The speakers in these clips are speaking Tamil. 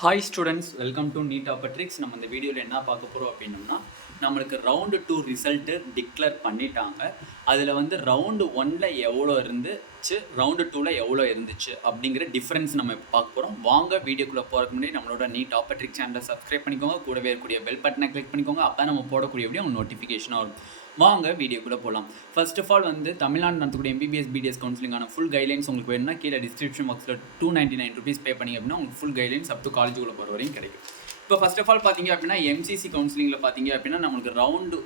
Hi students, welcome to NEET ஆப்பட்ரிக்ஸ். நம்ம இந்த வீடியோவில் என்ன பார்க்க போகிறோம் அப்படின்னோம்னா, நம்மளுக்கு ரவுண்டு 2 ரிசல்ட்டு டிக்ளேர் பண்ணிட்டாங்க. அதில் வந்து ரவுண்டு 1ல் எவ்வளோ இருந்துச்சு, ரவுண்டு 2ல் எவ்வளோ இருந்துச்சு அப்படிங்கிற டிஃப்ரென்ஸ் நம்ம இப்போ பார்க்க போகிறோம். வாங்க வீடியோக்குள்ளே போகிறதுக்கு முன்னாடி நம்மளோட நீட் ஆப்பட்ரிக்ஸ் சேனலை சப்ஸ்கிரைப் பண்ணிக்கோங்க, கூடவே இருக்கக்கூடிய பெல் பட்டனை கிளிக் பண்ணிக்கோங்க. அப்போ நம்ம போடக்கூடிய வீடியோ உங்களுக்கு நோட்டிஃபிகேஷனாக வரும். வாங்க வீடியோக்குள்ளே போகலாம். ஃபர்ஸ்ட் ஆஃப் ஆல் வந்து தமிழ்நாடு நடத்தக்கூடிய எம்பிபிஎஸ் பிடிஎஸ் கவுன்சிலிங்கான ஃபுல் கைட்லைன்ஸ் உங்களுக்கு வேணும்னா கீழே டிஸ்கிரிப்ஷன் பாக்ஸில் 299 rupees பே பண்ணி அப்படின்னா உங்களுக்கு ஃபுல் கைட்லைன்ஸ் அப் டு காலேஜுக்குள்ளே போகிற வரையும் கிடைக்கும். இப்போ ஃபர்ஸ்ட் ஆஃப் ஆல் பார்த்தீங்க அப்படின்னா எம்சிசி கவுன்சிலிங்கில் பார்த்தீங்க அப்படின்னா நம்மளுக்கு ரவுண்டு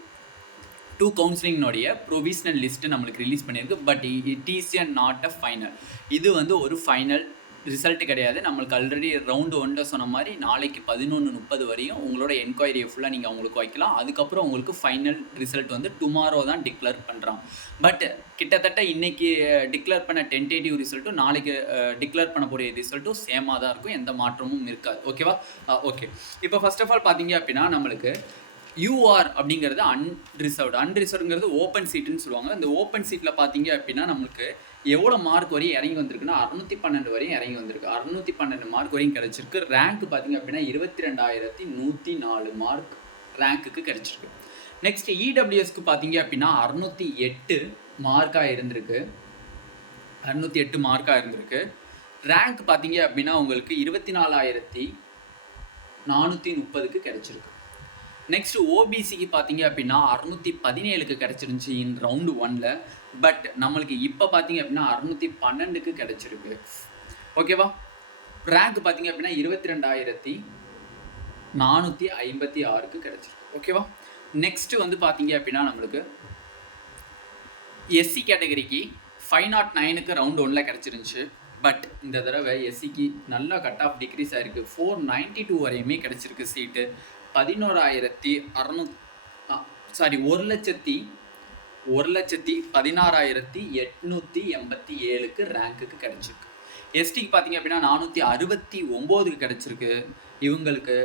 2 கவுன்சிலிங்னுடைய ப்ரொவிஷனல் லிஸ்ட்டு நம்மளுக்கு ரிலீஸ் பண்ணியிருக்கு. But it is not a final. இது வந்து ஒரு ஃபைனல் ரிசல்ட்டு கிடையாது. நம்மளுக்கு ஆல்ரெடி ரவுண்டு 1ல் சொன்ன மாதிரி நாளைக்கு 11:30 வரையும் உங்களோட என்கொயரியை ஃபுல்லாக நீங்கள் அவங்களுக்கு வைக்கலாம். அதுக்கப்புறம் உங்களுக்கு ஃபைனல் ரிசல்ட் வந்து டுமாரோ தான் டிக்ளேர் பண்ணுறாங்க. பட் கிட்டத்தட்ட இன்றைக்கி டிக்ளேர் பண்ண டென்டேட்டிவ் ரிசல்ட்டும் நாளைக்கு டிக்ளேர் பண்ண போகிற ரிசல்ட்டும் சேமாக தான் இருக்கும், எந்த மாற்றமும் இருக்காது. ஓகேவா? ஓகே. இப்போ ஃபர்ஸ்ட் ஆஃப் ஆல் பார்த்தீங்க அப்படின்னா நம்மளுக்கு யூஆர் அப்படிங்கிறது அன்ரிசர்வ்டுங்கிறது ஓப்பன் சீட்டுன்னு சொல்லுவாங்க. அந்த ஓப்பன் சீட்டில் பார்த்தீங்க அப்படின்னா நம்மளுக்கு எவ்வளோ மார்க் வரையும் இறங்கி வந்திருக்குன்னா 612 வரையும் இறங்கி வந்திருக்கு. 612 மார்க் வரையும் கிடச்சிருக்கு. ரேங்க் பார்த்தீங்க அப்படின்னா 22,104 மார்க் ரேங்க்குக்கு கிடச்சிருக்கு. நெக்ஸ்ட் இடபிள்யூஎஸ்க்கு பார்த்தீங்க அப்படின்னா 608 மார்க்காக இருந்திருக்கு. 608 மார்க்காக இருந்திருக்கு. ரேங்க் பார்த்தீங்க அப்படின்னா உங்களுக்கு 24,430க்கு கிடச்சிருக்கு. நெக்ஸ்ட் ஓபிசிக்கு பார்த்தீங்க அப்படின்னா 617க்கு கிடச்சிருந்துச்சு இன் ரவுண்டு 1ல். பட் நம்மளுக்கு இப்போ பார்த்தீங்க அப்படின்னா 612க்கு கிடச்சிருக்கு. ஓகேவா? ரேங்க் பார்த்தீங்க அப்படின்னா 22,456க்கு கிடச்சிருக்கு. ஓகேவா? நெக்ஸ்ட் வந்து பார்த்தீங்க அப்படின்னா நம்மளுக்கு எஸ்சி கேட்டகரிக்கு 509க்கு ரவுண்டு 1ல் கிடச்சிருந்துச்சு. பட் இந்த தடவை எஸ்சிக்கு நல்லா கட் ஆஃப் டிக்ரீஸ் ஆகிருக்கு. 492 வரையுமே கிடச்சிருக்கு சீட்டு. 1,16,887க்கு ரேங்க்குக்கு கிடச்சிருக்கு. எஸ்டிக்கு பார்த்தீங்க அப்படின்னா 469க்கு கிடச்சிருக்கு. இவங்களுக்கு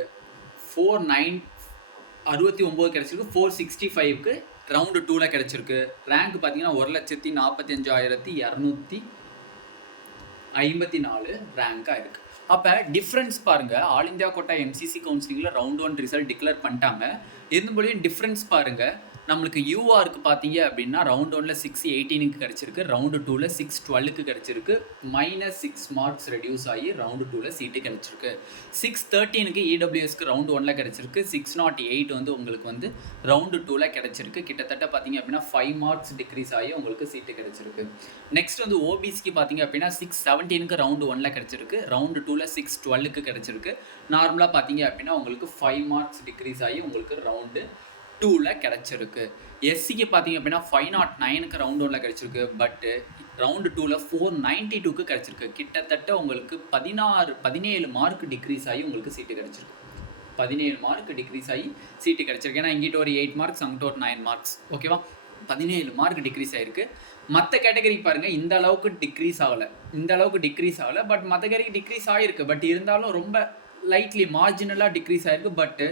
469 கிடச்சிருக்கு. 465க்கு ரவுண்டு 2ல் கிடச்சிருக்கு. ரேங்க் பார்த்தீங்கன்னா 1,45,254 ரேங்காக இருக்குது. அப்போ டிஃப்ரென்ஸ் பாருங்கள். ஆல் இந்தியா கோட்டா எம்சிசி கவுன்சிலிங்கில் ரவுண்ட் 1 ரிசல்ட் டிக்ளேர் பண்ணிட்டாங்க. இருந்தபடியும் டிஃப்ரென்ஸ் பாருங்கள். நம்மளுக்கு யூஆருக்கு பார்த்தீங்க அப்படின்னா ரவுண்ட் 1ல் 618க்கு கிடச்சிருக்கு. ரவுண்டு 2ல் 612க்கு கிடச்சிருக்கு. -6 மார்க்ஸ் ரெடியூஸ் ஆகி ரவுண்டு 2ல் சீட்டு கிடச்சிருக்கு. 613க்கு இடபிள்யூஎஸ்க்கு ரவுண்டு 1ல் கிடச்சிருக்கு. 608 வந்து உங்களுக்கு வந்து ரவுண்டு 2ல் கிடச்சிருக்கு. கிட்டத்தட்ட பார்த்தீங்க அப்படின்னா 5 மார்க்ஸ் டிக்ரீஸ் ஆகி உங்களுக்கு சீட்டு கிடச்சிருக்கு. நெக்ஸ்ட் வந்து ஓபிசிக்கு பார்த்தீங்க அப்படின்னா 617க்கு ரவுண்டு 1ல் கிடச்சிருக்கு. ரவுண்டு 2ல் 612க்கு கிடச்சிருக்கு. நார்மலாக பார்த்தீங்க அப்படின்னா உங்களுக்கு 5 மார்க்ஸ் டிக்ரீஸ் ஆகி உங்களுக்கு ரவுண்டு 2ல் கிடச்சிருக்கு. எஸ்சிக்கு பார்த்தீங்க அப்படின்னா 509க்கு ரவுண்ட் 1ல் கிடச்சிருக்கு. பட்டு ரவுண்டு 2ல் 492க்கு கிடச்சிருக்கு. கிட்டத்தட்ட உங்களுக்கு 17 மார்க் டிக்ரீஸ் ஆகி உங்களுக்கு சீட்டு கிடச்சிருக்கு. 17 மார்க் டிக்ரீஸ் ஆகி சீட்டு கிடச்சிருக்கு. ஏன்னா இங்கிட்ட ஒரு 8 மார்க்ஸ், அங்கிட்ட ஒரு 9 மார்க்ஸ். ஓகேவா? 17 மார்க் டிக்ரீஸ் ஆகிருக்கு. மற்ற கேட்டகரிக்கு பாருங்கள், இந்த அளவுக்கு டிக்ரீஸ் ஆகலை. பட் மற்ற கேட்டகரி டிக்ரீஸ் ஆகிருக்கு. பட் இருந்தாலும் ரொம்ப லைட்லி மார்ஜினலாக டிக்ரீஸ் ஆகிருக்கு. பட்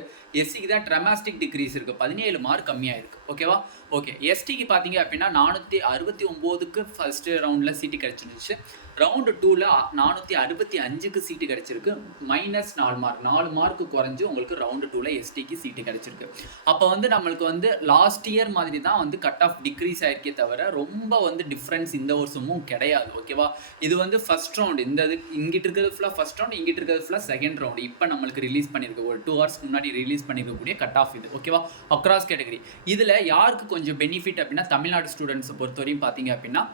எஸ்சிக்கு தான் ட்ரமாஸ்டிக் டிக்ரீஸ் இருக்குது. 17 மார்க் கம்மியாக இருக்குது. ஓகேவா? ஓகே. எஸ்டிக்கு பார்த்தீங்க அப்படின்னா 469க்கு ஃபர்ஸ்ட் ரவுண்டில் சீட்டு கிடச்சிருந்துச்சு. ரவுண்டு 2ல் 465க்கு சீட்டு கிடச்சிருக்கு. -4 மார்க் குறைஞ்சி உங்களுக்கு ரவுண்டு 2ல் எஸ்டிக்கு சீட்டு கிடச்சிருக்கு. அப்போ வந்து நம்மளுக்கு வந்து லாஸ்ட் இயர் மாதிரி தான் வந்து கட் ஆஃப் டிக்ரீஸ் ஆகிருக்கே தவிர ரொம்ப வந்து டிஃப்ரென்ஸ் இந்த வருஷமும் கிடையாது. ஓகேவா? இது வந்து ஃபர்ஸ்ட் ரவுண்டு. இந்த இது இங்கிட்டு இருக்கிறது ஃபுல்லாக ஃபர்ஸ்ட் ரவுண்டு, இங்கிட்டு இருக்கிறது ஃபுல்லாக செகண்ட் ரவுண்டு. இப்போ நம்மளுக்கு ரிலீஸ் பண்ணியிருக்கு, ஒரு 2 hours முன்னாடி ரிலீஸ் பண்ணியிருக்கக்கூடிய கட் ஆஃப் இது. ஓகேவா? Across category. இதில் யாருக்கு கொஞ்சம் பெனிஃபிட் அப்படின்னா தமிழ்நாடு ஸ்டூடெண்ட்ஸை பொறுத்தவரையும் பார்த்தீங்க அப்படின்னா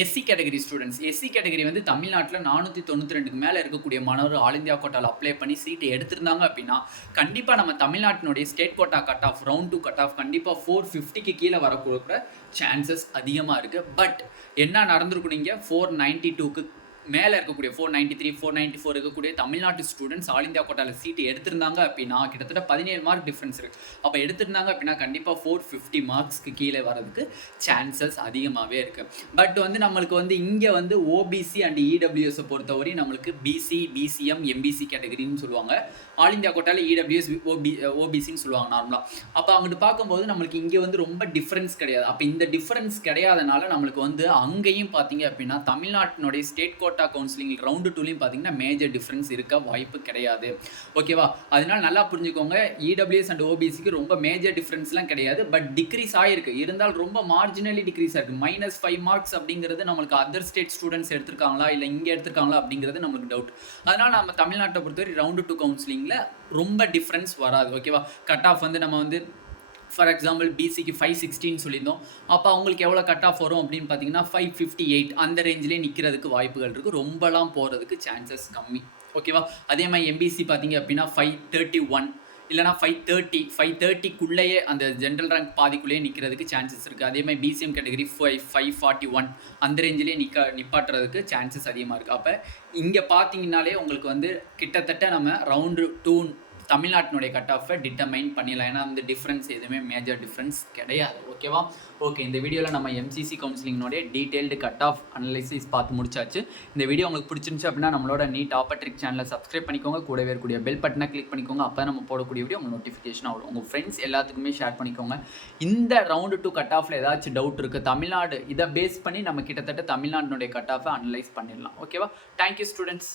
SC category students. SC category வந்து தமிழ்நாட்டில் 492க்கு மேலே இருக்கக்கூடிய மாணவர் ஆல் இந்தியா கோட்டாவில் அப்ளை பண்ணி சீட்டு எடுத்திருந்தாங்க அப்படின்னா கண்டிப்பாக நம்ம தமிழ்நாட்டினுடைய state quota cut off round 2 cut off கண்டிப்பாக 450க்கு கீழே வரக்கூட சான்சஸ் அதிகமாக இருக்குது. பட் என்ன நடந்திருக்கும், நீங்கள் 492க்கு மேலே இருக்கக்கூடிய 493, 494 இருக்கக்கூடிய தமிழ்நாட்டு ஸ்டூடெண்ட்ஸ் ஆல் இந்தியா கோட்டாவில் சீட்டு எடுத்திருந்தாங்க அப்படின்னா கிட்டத்தட்ட 17 மார்க் டிஃப்ரென்ஸ் இருக்குது. அப்போ எடுத்திருந்தாங்க அப்படின்னா கண்டிப்பாக 450 மார்க்ஸ்க்கு கீழே வரதுக்கு சான்சஸ் அதிகமாகவே இருக்குது. பட் வந்து நம்மளுக்கு வந்து இங்கே வந்து ஓபிசி அண்ட் இடபிள்யூஎஸை பொறுத்தவரை நம்மளுக்கு பிசி, பிசிஎம், எம்பிசி கேட்டகரின்னு சொல்லுவாங்க. ஆல் இந்தியா கோட்டாவில் இடபிள்யூஎஸ், ஓபிசின்னு சொல்லுவாங்க நார்மலாக. அப்போ அங்கிட்டு பார்க்கும்போது நம்மளுக்கு இங்கே வந்து ரொம்ப டிஃப்ரென்ஸ் கிடையாது. அப்போ இந்த டிஃப்ரென்ஸ் கிடையாதனால நம்மளுக்கு வந்து அங்கேயும் பார்த்தீங்க அப்படின்னா தமிழ்நாட்டினுடைய state quota quota counselling round 2லையும் பார்த்தீங்கன்னா மேஜர் டிஃப்ரென்ஸ் இருக்க வாய்ப்பு கிடையாது. ஓகேவா? அதனால நல்லா புரிஞ்சுக்கோங்க. இடபிள்யூஎஸ் அண்ட் ஓபிசிக்கு ரொம்ப மேஜர் டிஃப்ரென்ஸ்லாம் கிடையாது. பட் டிக்ரீஸ் ஆயிருக்கு. இருந்தால் ரொம்ப மார்ஜினலி டிக்ரீஸ் ஆயிருக்கு. -5 மார்க்ஸ் அப்படிங்கிறது நம்மளுக்கு அதர் ஸ்டேட் ஸ்டூடெண்ட்ஸ் எடுத்திருக்காங்களா இல்லை இங்கே எடுத்திருக்காங்களா அப்படிங்கிறது நம்மளுக்கு டவுட். அதனால நம்ம தமிழ்நாட்டை பொறுத்தவரை ரவுண்டு 2 கவுன்சிலிங்கில் ரொம்ப டிஃப்ரென்ஸ் வராது. ஓகேவா? கட் ஆஃப் வந்து நம்ம வந்து ஃபார் எக்ஸாம்பிள் பிசிக்கு 516 சொல்லியிருந்தோம். அப்போ அவங்களுக்கு எவ்வளோ கட் ஆஃப் வரும் அப்படின்னு பார்த்தீங்கன்னா 558 அந்த ரேஞ்சிலே நிற்கிறதுக்கு வாய்ப்புகள் இருக்குது. ரொம்பலாம் போகிறதுக்கு சான்சஸ் கம்மி. ஓகேவா? அதே மாதிரி எம்பிசி பார்த்தீங்க அப்படின்னா 531 இல்லைனா 530க்குள்ளேயே அந்த ஜென்ரல் ரேங்க் பாதிக்குள்ளேயே நிற்கிறதுக்கு சான்சஸ் இருக்குது. அதே மாதிரி பிசிஎம் கேட்டகரி 541 அந்த ரேஞ்சிலே நிப்பாட்டுறதுக்கு சான்சஸ் அதிகமாக இருக்குது. அப்போ இங்கே பார்த்தீங்கன்னாலே உங்களுக்கு வந்து கிட்டத்தட்ட நம்ம ரவுண்டு 2 தமிழ்நாட்டினுடைய கட் ஆஃபை டிட்டர்மைன் பண்ணிடலாம். ஏன்னா வந்து டிஃப்ரென்ஸ் எதுவுமே மேஜர் டிஃப்ரென்ஸ் கிடையாது. ஓகேவா? ஓகே, இந்த வீடியோவில் நம்ம எம்சிசி கவுன்சிலிங்னுடைய டீட்டெயில்டு கட் ஆஃப் அனலைசிஸ் பார்த்து முடிச்சாச்சு. இந்த வீடியோ உங்களுக்கு பிடிச்சிருந்துச்சு அப்படின்னா நம்மளோட நீட் ஆப்பர்ட்ரிக் சேனலை சப்ஸ்கிரைப் பண்ணிக்கோங்க. கூடவே இருக்கக்கூடிய பெல் பட்டனை கிளிக் பண்ணிக்கோங்க. அப்போ நம்ம போடக்கூடிய வீடியோ உங்களுக்கு நோட்டிஃபிகேஷன் ஆகும். உங்கள் ஃப்ரெண்ட்ஸ் எல்லாத்துக்குமே ஷேர் பண்ணிக்கோங்க. இந்த ரவுண்டு 2 கட் ஆஃபில் ஏதாச்சும் டவுட் இருக்குது தமிழ்நாடு இதை பேஸ் பண்ணி நம்ம கிட்டத்தட்ட தமிழ்நாட்டினுடைய கட் ஆஃபை அனலைஸ் பண்ணிடலாம். ஓகேவா? Thank you students.